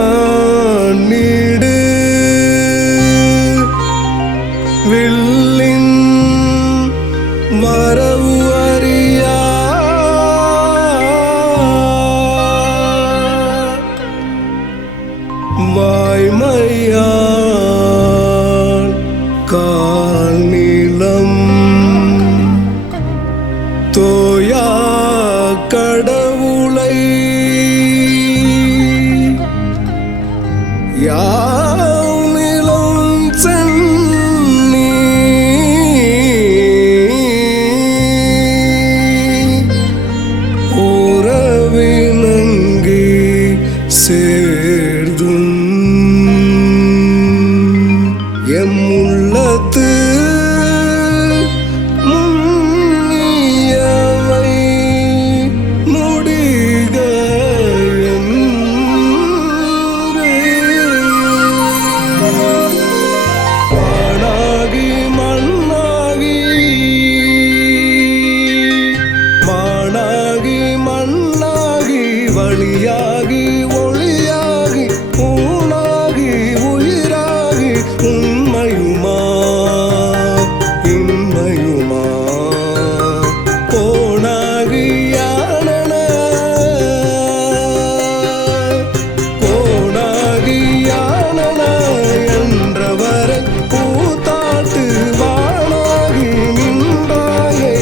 வானிடு வில்லின் வரவு அறியா வாய்மையால் கால் நிலம் தோயா கடவுளை யானிலம் சென்னி உறவினங்கி சேர்தும் எம்முள்ளத்து வழியாகி ஒளியாகி ஊனாகி உயிராகி உண்மையுமா இன்மையுமா போனாகி யானன போனாகி யானன என்றவரை கூத்தாட்டு வானாகி நின்றாயே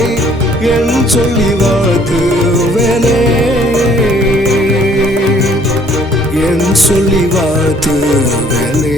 என் சொல்லி வாழ்த்துவனே என் சொல்லி வாழ்த்துவனே.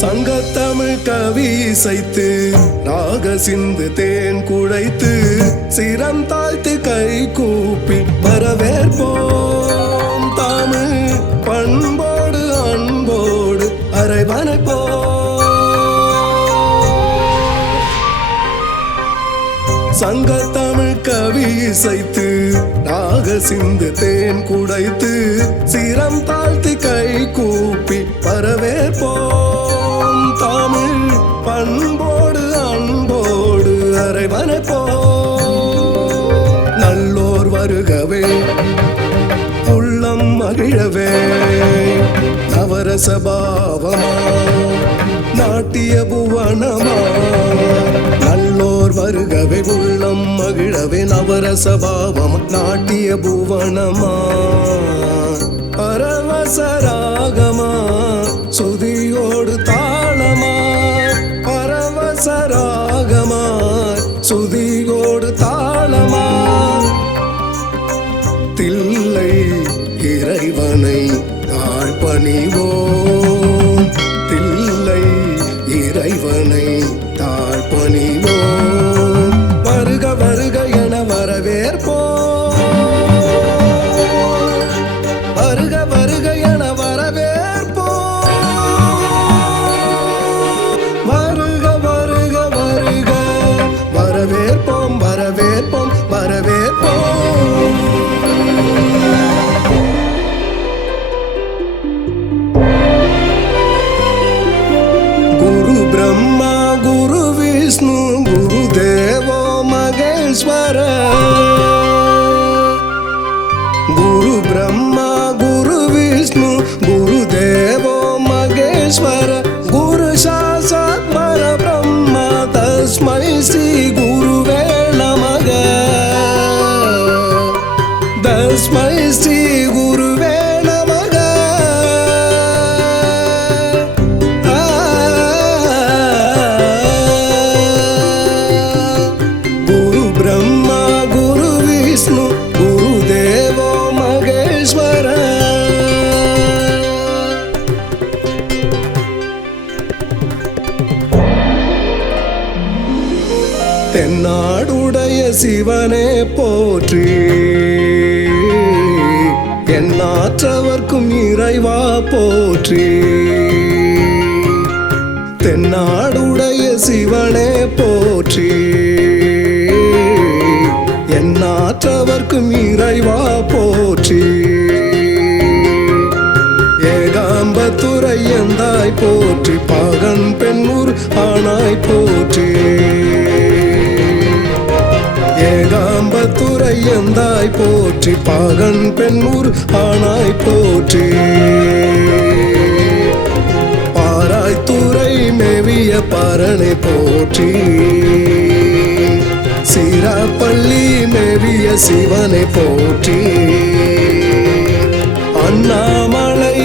சங்கத்தமிழ் கவி இசைத்து நாக சிந்து தேன் குழைத்து சிரம் தாழ்த்து கை கூப்பி வரவேற்போம் தமிழ் பண்போடு அன்போடு அரைவனைப்போம். சங்கத்தமிழ் கவி இசைத்து நாக சிந்து தேன் குடைத்து சிரம் தாழ்த்து கை கூப்பி வரவேற்போம் தமிழ் பண்போடு அன்போடு அரைவனைப்போம். நல்லோர் வருகவே உள்ளம் மகிழவே நவரச பாவமா நாட்டிய புவனமா நல்லோர் வருகவே உள்ளம் மகிழவே நவரச பாவமா நாட்டிய புவனமா பரவசராகமா சுதியோடு தாளமா பரவசராகமா சுதியோடு தாளமா தில்லை இறைவனை தாழ்பணிவோம் தில்லை இறைவனை தாழ்பணிவோம் வருக வருக என வரவேற்போம் வருக வருக என வரவேற்போம் வருக வருக வருக வரவேற்போம் வரவேற்போம் வரவேற்போம். குரு பிரம்மா குரு விஷ்ணு குரு தேவோ மகேஸ்வர குரு பிரம்மா குரு விஷ்ணு குரு தேவோ மகேஸ்வர குரு சாட்சாத் பரபிரம்ம தஸ்மை ஸ்ரீ குருவே நமக தஸ்மை ஸ்ரீ குருவே நமக. குரு பிரம்மா குரு விஷ்ணு குரு தேவோ மகேஸ்வர தென்னாடுடைய சிவனே போற்றி, எண்ணாற்றவர்க்கும் இறைவா போற்றி. தென்னாடுடைய சிவனே போற்றி, எண்ணாற்றவர்க்கும் இறைவா போற்றி. ஏகாம்பத்துரை எந்தாய் போற்றி, பாகன் பெண்ணூர் ஆனாய் போற்றி. ஏகாம்பத்துரை எந்தாய் போற்றி, பாகன் பெண்ணூர் ஆனாய் போற்றி. பாராய்த்துறை மேவிய பரனை போற்றி, சீராப்பள்ளி மேவிய சிவனை போற்றி. அண்ணாமலை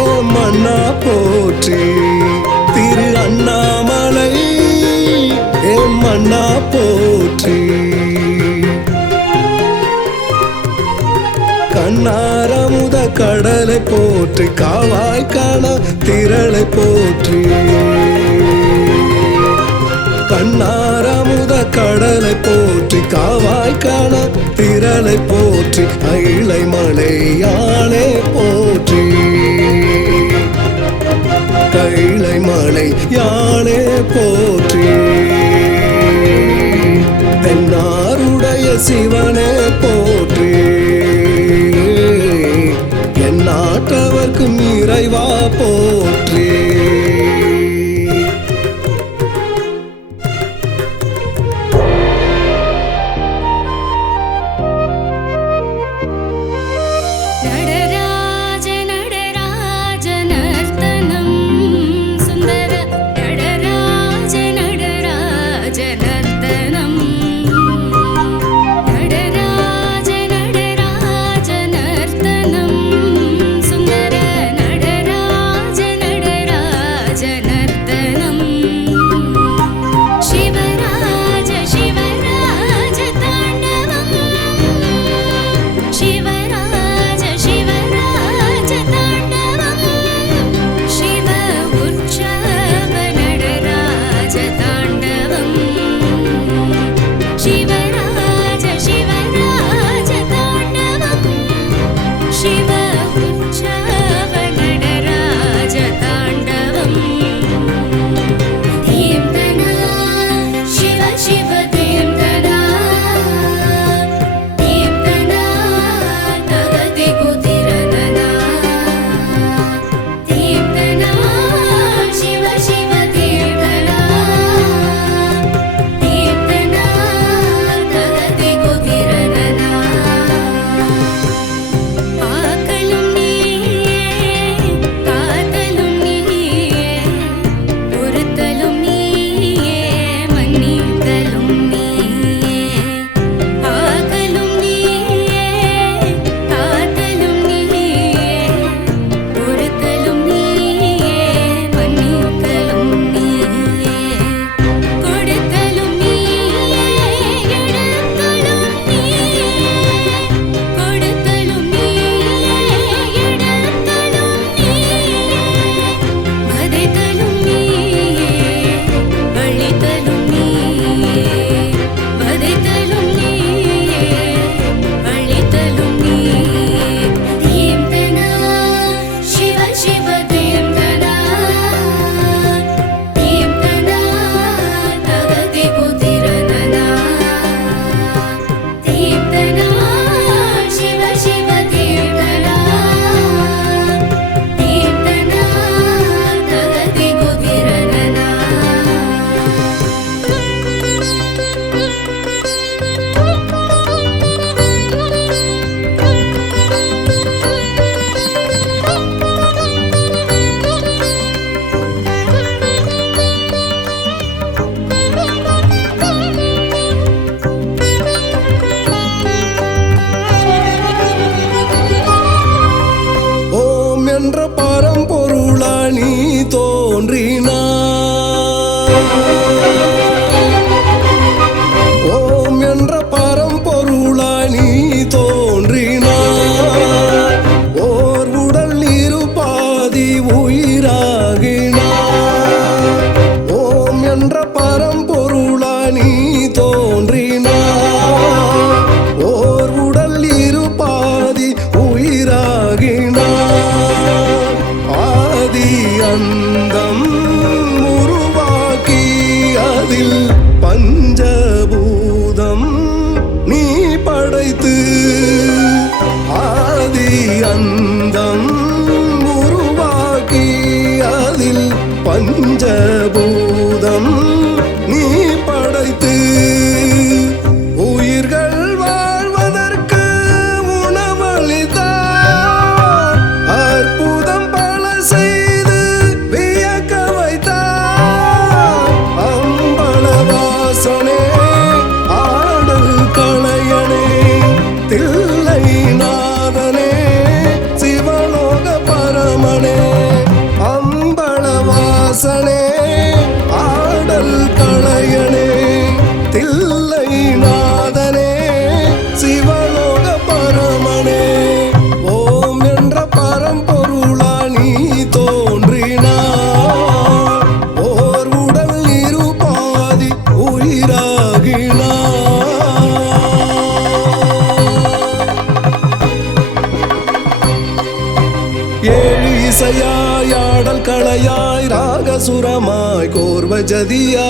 ஏம் அண்ணா போற்றி, திரு அண்ணாமலை ஏம் அண்ணா போற்றி. கண்ணாரமுத கடலை போற்றி, காவாய்க்கான திரளை போற்றி. கண்ணாரமுத கடலை போற்றி, காவாய்க்கான திரளை போற்றி. அயிலை மலையானே போற்றி, கைலை மலை யானே போற்றி. தென்னாருடைய சிவனே போற்றி, எந்நாட்டவர்க்கும் இறைவா போற்றி. நடராஜ பஞ்சபூதம் நீ படைத்து ஆதி அந்தம் உருவாக்கி அதில் பஞ்சபூதம் நீ படைத்து உயிர்கள் வாழ்வதற்கு உணவளித்தார் அற்புதம் பல செய்து வியக்க வைத்தார் அம்பல வாசனே ஆடல் களையனே தில்லை நாதனே சிவலோக பரமனே அம்பல வாசனே ஆடல் களையனே தில்லை நாதனே சிவலோக பரமனே ஓம் என்ற பரம்பொருளா நீ தோன்றினார் ஓர் உடல் இருபாதி உயிராகினார் ஏழு இசையாய் ஆடல் களையாய் ராகசுரமாய் கோர்வஜதியாய்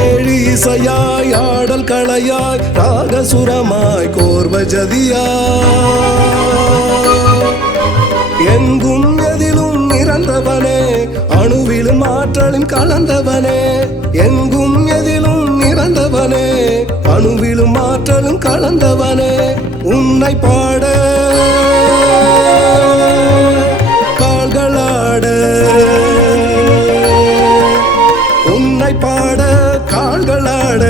ஏழு இசையாய் ஆடல் களையாய் ராகசுரமாய் கோர்வஜதியாய் எங்கும் எதிலும் நிறந்தவனே அணுவிலும் ஆற்றலும் கலந்தவனே எங்கும் எதிலும் நிறந்தவனே அணுவிலும் ஆற்றலும் கலந்தவனே உன்னை பாட கால்களாட உன்னை பாட கால்களாட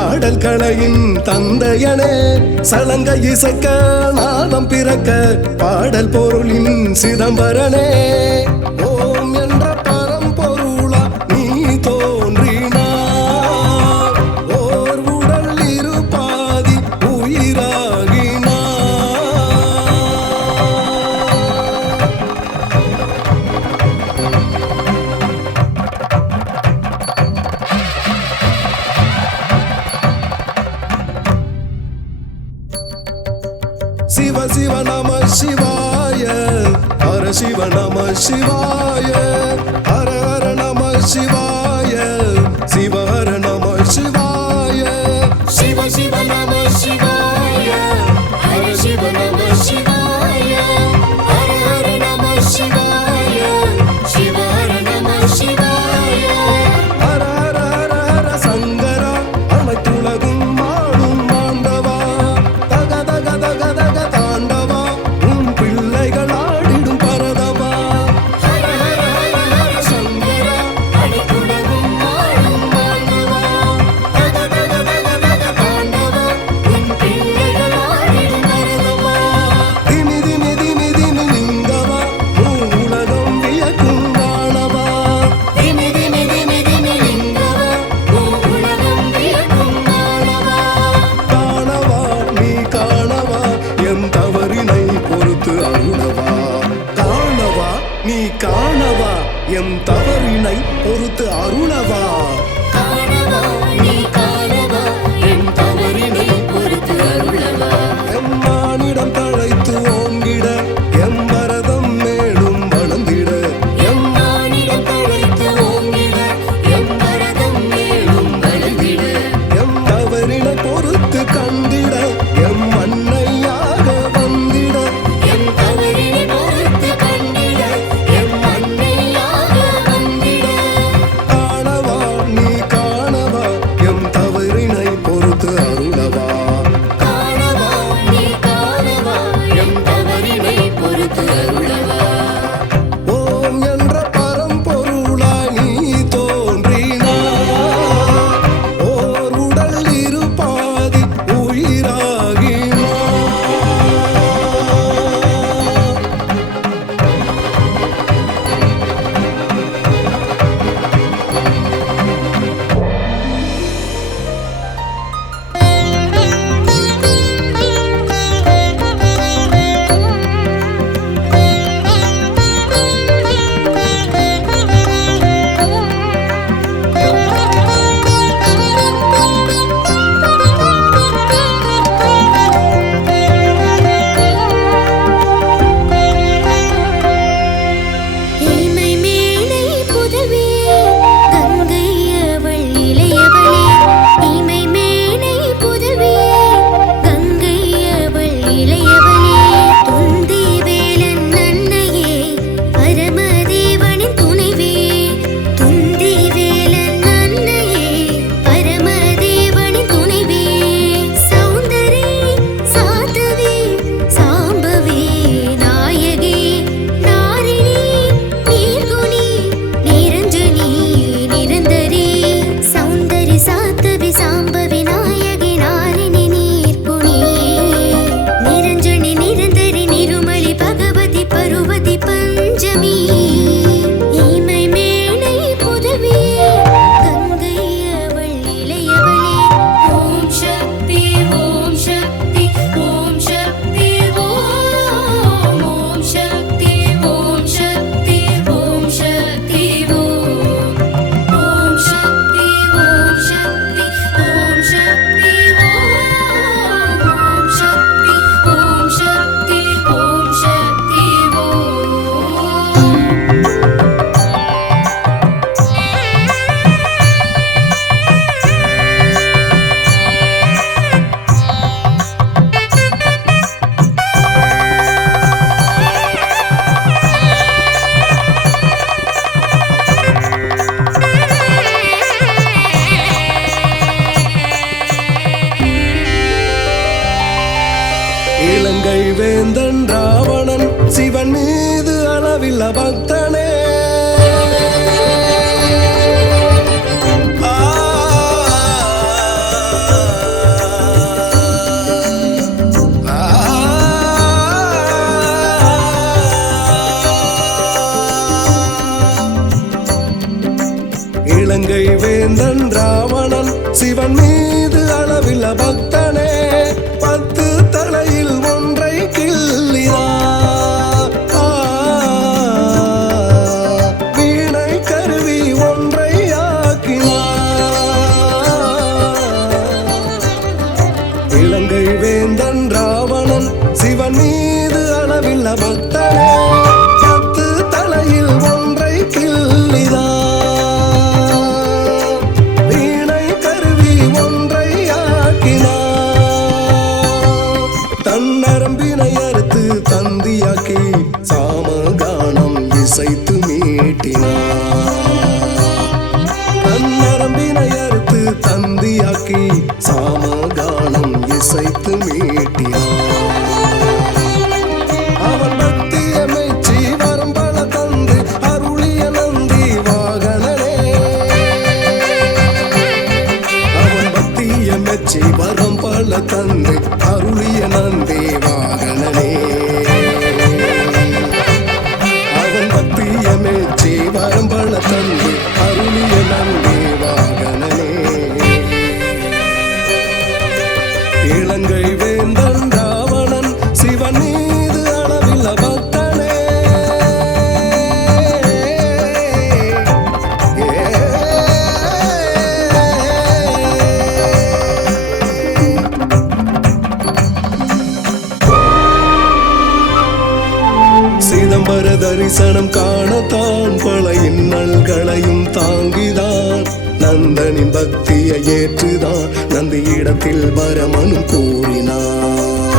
ஆடல் கலையின் தந்தையனே சலங்க இசைக்க நாதம் பிறக்க பாடல் பொருளின் சிதம்பரனே ஓம் என்ற பரம்பொருளா நீ தோன்றினார் ஓர் உடல் இருபாதி உயிராகினார் சிவ சிவ நம சிவாய ஹர சிவ நம சிவாய ஹர ஹர நம சிவாய சிவ ஹர நம சிவாய சிவ சிவ நம சிவாய ஹர சிவ நம சிவாய ஹர ஹர நம சிவாய சிவ ஹர நம சிவாய ஹர ஹர ஹர ஹர சங்கரா அனைத்துலகும் ஆளும் ஆண்டவா தக தக தக தக தாண்டவா உன் பிள்ளைகள் ஆடிடும் பரதவா ஹர ஹர ஹர ஹர சங்கரா அனைத்துலகும் பக்தனே. இலங்கை வேந்தன் ராவணன் சிவன் மீது அளவில்ல பக்தனே. 10 தலையில் ஒன்றை கிள்ளினார். வீணை கருவி ஒன்றை ஆக்கினார். இலங்கை வேந்தன் ராவணன் சிவன் மீது அளவில்ல பக்தனே. 10 தலையில் ஒன்றை கிள்ளினார். நரம்பினை அறுத்து தந்தியாக்கி சாமகானம் இசைத்து மீட்டினார். நரம்பினை அறுத்து தந்தியாக்கி சாமகானம் இசைத்து மீட்டினார். அவன் பக்திய மெச்சி வரம் பல தந்து அருளிய நந்தி வாகனனே. அவன் பக்திய மெச்சி வரம் பல தந்து அருளிய நந்தி வாகனனே. அவன் பக்திய மெச்சி வரம் பல தந்து அருளிய நந்தி வாகனனே. இலங்கை வேந்தன் ராவணன் சிவன் மீது அளவில்ல பக்தனே. சிதம்பர தரிசனம் காணத்தான் பல இன்னல்களையும் தாங்கிதான். நந்தனின் பக்தியை ஏற்றுதான் நந்தி இடத்தில் வரமனும் கூறினார்.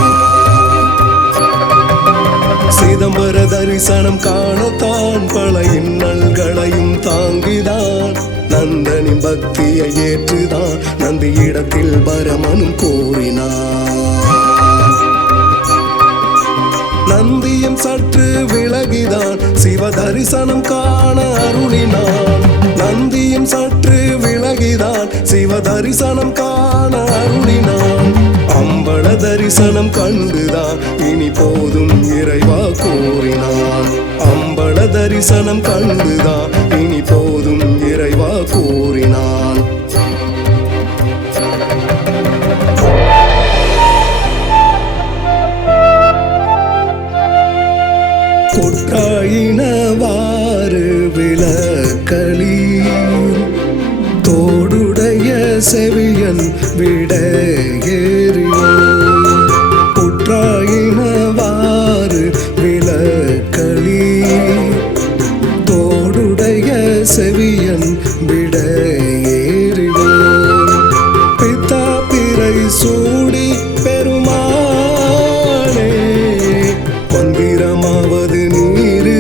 சிதம்பர தரிசனம் காணத்தான் பல இன்னல்களையும் தாங்கிதான். நந்தனின் பக்தியை ஏற்றுதான் நந்தி இடத்தில் வரமனும் கூறினார். நந்தியும் சற்று விலகிதான் சிவ தரிசனம் காண அருளினான். நந்தியும் சற்று விலகிதான் சிவ தரிசனம் காண அருளினான். அம்பல தரிசனம் கண்டுதான் இனி போதும் இறைவா கூறினான். அம்பல தரிசனம் கண்டுதான் இனி போதும் இறைவா கூறினான். கொற்றாயினவாறு விளக்களி தோடுடைய செவியன் விட ஏறியோம். கொற்றாயினவாறு விளக்களி தோடுடைய செவியன் விட ஏறியோம். பித்தா பிறை சூடி பெருமானே மந்திரமாவது நீரு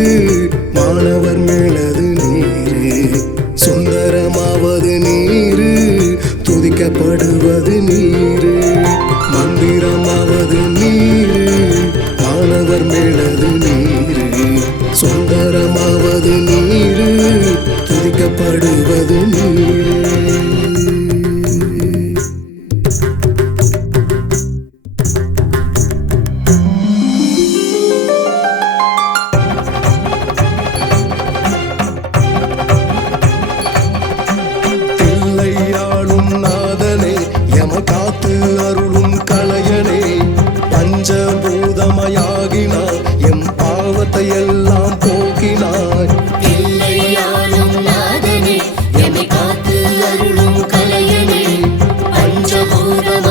மாணவர் மேலது நீரு. சுந்தரமாவது நீரு துதிக்கப்படுவது நீரு. மந்திரமாவது நீரு மாணவர் மேலது நீரு. சுந்தரமாவது நீரு துதிக்கப்படுவது நீரு. காத்து அருளும் கலையனே பஞ்சபூதமயாகினாய் எம் பாவத்தை எல்லாம் போக்கினாய். இல்லையாளும் நாதனே எமை காத்து அருளும் கலையனே பஞ்சபூதமாயாகினாய்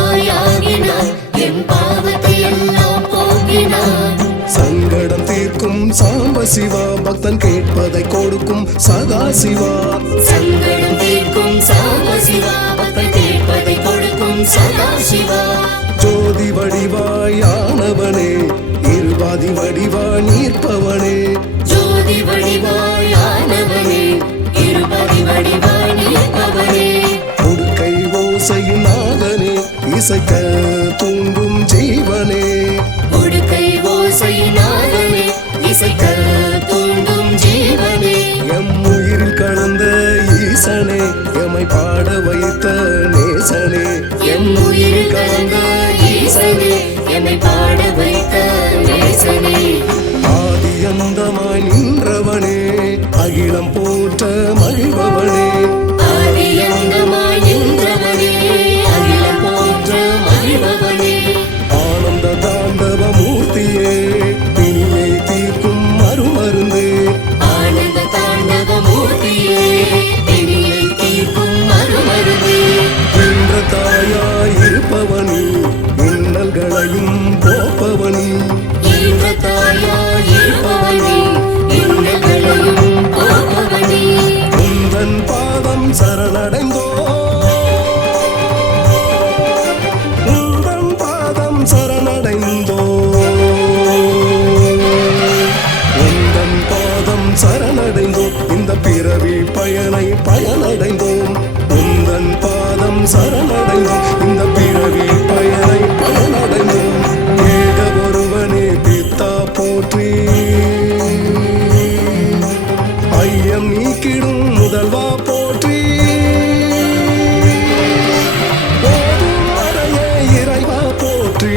எம் பாவத்தை எல்லாம் போக்கினாய். சங்கடம் தீர்க்கும் சாம்ப சிவா பக்தன் கேட்பதை கொடுக்கும் சதா சிவா. சங்கடம் தீர்க்கும் சாம்ப சிவா பக்தன் கேட்பதை கொடுக்கும் சதா சிவா. ஜோதி வடிவாயானவனே இருபாதி வடிவாய் நிற்பவனே. ஜோதி வடிவாயானவனே இருபதி வடிவாய் நிற்பவனே. உடுக்கை ஓசையின் நாதனே இசைக்க தூண்டும் ஜீவனே. உடுக்கை ஓசையின் நாதனே இசைக்க தூண்டும் ஈசனே எமை பாட வைத்த நேசனே எம் உயிர் கலந்த ஈசனே எம்மை பாட வைத்த நேசனே ஆதி அந்தமாய் நின்றவனே அகிலம் போற்ற மகிழ்பவனே ஆதியந்தமாய் நின்றவனே அகிலம் போற்ற மகிழ்பவனே ஆனந்த தாண்டவ மூர்த்தியே பிணியை தீர்க்கும் மறுமருந்தே ஆனந்த தாண்டவ மூர்த்தியே பிணியை தீர்க்கும் மறுமருந்தே என்ற தாயாய் இருப்பவனி இன்னல்களையும் போப்பவனி ஈன்ற தாயாய் இருப்பவனே இன்னல்களையும் போப்பவனே உந்தன் பாதம் சரணடைந்தோ உந்தன் பாதம் சரணடைந்தோ உந்தன் பாதம் சரணடைந்தோ இந்த பிறவி பயனடைந்தோம் உந்தன் பாதம் சரணடைந்தோம் இந்த பிறவி பயனடைந்தோம் ஏக ஒருவனே பித்தா போற்றி ஐயம் நீக்கிடும் முதல்வா போற்றி ஓதும் மறையே இறைவா போற்றி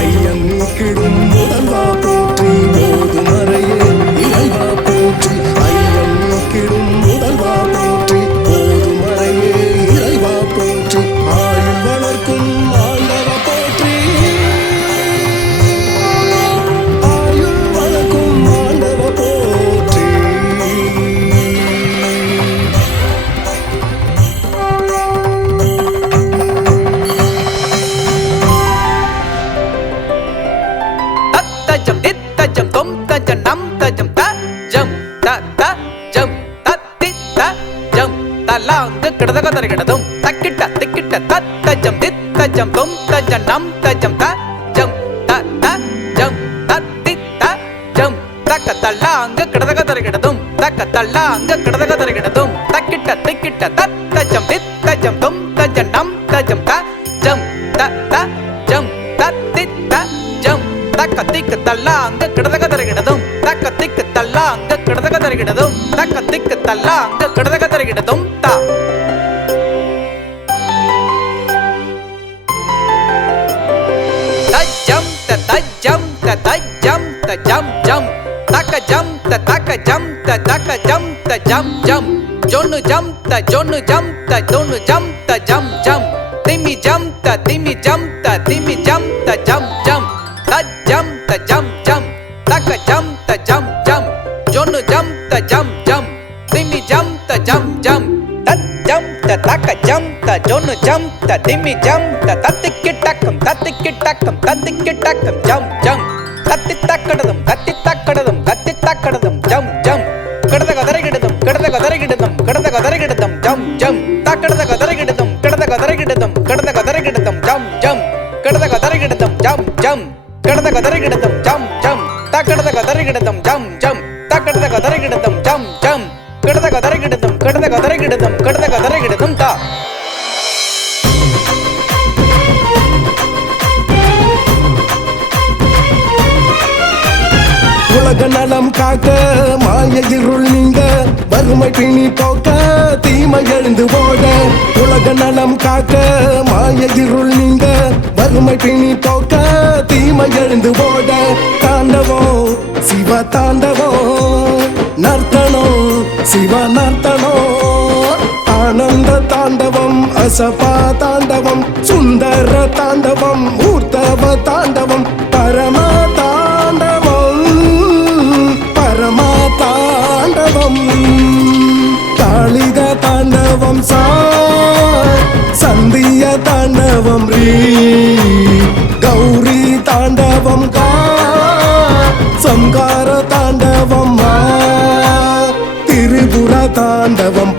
ஐயம் நீக்கிடும் முதல்வா போற்றி ஓதும் மறையே இறைவா போற்றி ஐயம் நீக்கிடும் முதல்வா போற்றி ஓதும் மறையே இறைவா போற்றி ஆயுள் வளர்க்கும் ஆண்டவா போற்றி ஆயுள் வளர்க்கும் ஆண்டவ போற்றி தத்தஜம் தித்தஜம் தொம் தஜம் நம் தஜம் தஜம் தஜம் தத்தித்தஜம் தலாங்கு கிடதக தரகிடதும் தக்கிட்ட திக்கிட்ட தத்தஜம் தித்தஜம் தொம் தஜம் நம் தஜம் தஜம் தஜம் தத்தித்தஜம் தக்க தலாங்கு கிடதக தரகிடதும் தக்க தலாங்கு கிடதக தரகிடதும் தக்கிட்ட திக்கிட்ட தத்தஜம் தித்தஜம் தொம் தஜம் நம் தஜம் தஜம் தஜம் தத்தித்தஜம் தக்க திக்கு தல்லா அங்க கிடதக தருகிடதும் தக்க திக்கு தல்லா அங்க கிடதக தருகிடதும் தக்க திக்கு தல்லா அங்க கிடதக தருகிடதும் தா தஜம் தஜம் தஜம் தஜம் ஜம் தக்க ஜம் தக்க ஜம் தக்க ஜம் தஜம் ஜம் ஜொன்னு ஜம் ஜொன்னு ஜம் ஜொன்னு ஜம் ஜம் ஜம் திமி ஜம் திமி ஜம் திமி ஜம் ஜம் ஜம் தஜம் தஜம் ஜம் தக்க ஜம் ஜம் ஜம் ஜொன்னு ஜம் ஜம் ஜம் திமி ஜம் ஜம் ஜம் தஜம் தக்க ஜம் ஜொன்னு ஜம் திமி ஜம் தத்திக்கிட்டக்கம் தத்திக்கிட்டக்கம் தத்திக்கிட்டக்கம் ஜம் ஜம் தத்தித்தக்கடதும் தத்தித்தக்கடதும் தத்தித்தக்கடதும் ஜம் ஜம் கிடத கதறகிடதும் கிடத கதறகிடதும் கிடத கதறகிடதும் ஜம் ஜம் தக்கடத கதறகிடதும் கிடத கதறகிடதும் கிடத கதறகிடதும் ஜம் ஜம் கிடத கதறகிடதும் ஜம் ஜம் கிடத கதறகிடதும் ஜம் ஜம் தக்கடத கதறகிடதும் ஜம் ஜம் தக்கடத கதறகிடதும் ஜம் ஜம் கிடத கதறகிடதும் கிடத கதறகிடதும் கிடத கதறகிடதும் தா உலக நலம் காக்க மாய இருள் நீங்க வறுமை பிணி போக்க தீமை எழுந்து ஓட உலக நலம் காக்க மாய இருள் நீங்க வறுமை பிணி போக்க தீமை எழுந்து ஓட தாண்டவம் சிவ தாண்டவம் நர்த்தனம் சிவ நர்த்தனம் ஆனந்த தாண்டவம் அசபா தாண்டவம் சுந்தர தாண்டவம் ஊர்த்தவ தாண்டவம் பரம தாண்டவம் பரமா தாண்டவம் காளிக தாண்டவம் சந்திய தாண்டவம் கௌரி தாண்டவம் சம்கார தாண்டவம் திரிபுர தாண்டவம்